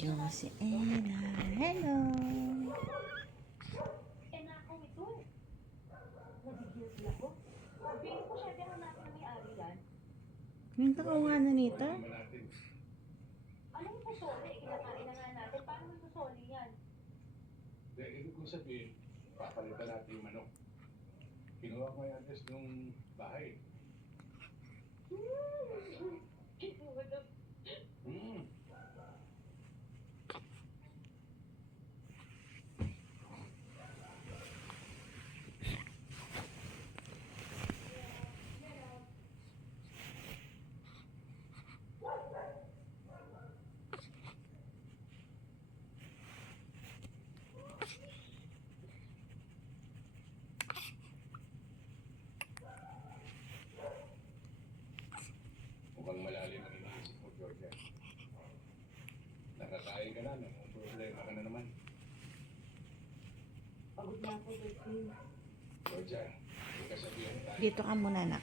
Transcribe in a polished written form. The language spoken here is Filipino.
Josie Ella. Hello. Eh, nakaw ito eh. Nabigil sila ko. Sabihin ko siya, pero natin na may-ari yan. Minta ko nga na nito. Alam mo po, sorry, kinakain na nga natin. Paano mo susoli yan? Dahil ibig kong sabihin, papalitan natin yung manok. Kinuha ko yung address ng bahay. Kinuha na. Hmm. Mukhang malalim ang iniisip mo, Georgia. Nakakain ka na, may problema ka na naman. Pagod na ako, Betty. Georgia, hindi ka sabihin tayo. Dito ka muna, nak.